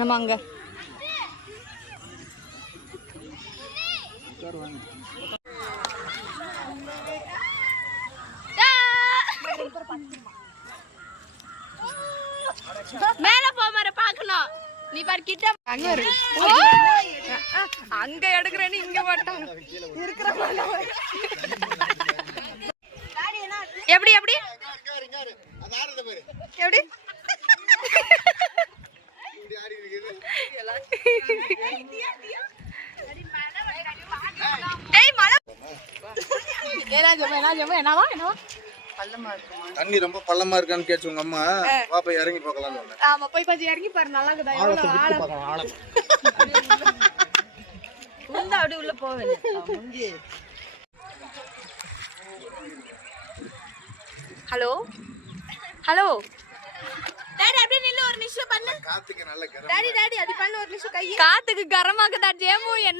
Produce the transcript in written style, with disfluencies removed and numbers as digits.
நம்ம அங்க மேல போமாற பாக்கணும். நீ பாரு கிட்ட அங்க அங்க எடுக்கிறேன்னு இங்க மாட்டாங்க இருக்கிற எப்படி எப்படி எப்படி என்னவா என்னவா தண்ணி ரொம்ப பள்ளமா இருக்கான்னு கேட்டு உங்க அம்மா பாப்பா இறங்கி பார்க்கலாம். ஆமா போய் கொஞ்சம் இறங்கி பாரு. நல்லா இருக்குதா? எவ்வளவு ஆழம். அப்படி உள்ள போவேன். ஹலோ ஹலோ டாடி அப்படியே நில்லு ஒரு நிமிஷம் பண்ணு. காத்துக்கு நல்ல கரம். டாடி டாடி அது பண்ணு ஒரு நிமிஷம் கை. காத்துக்கு கரமாக்குதா ஜேமு என்ன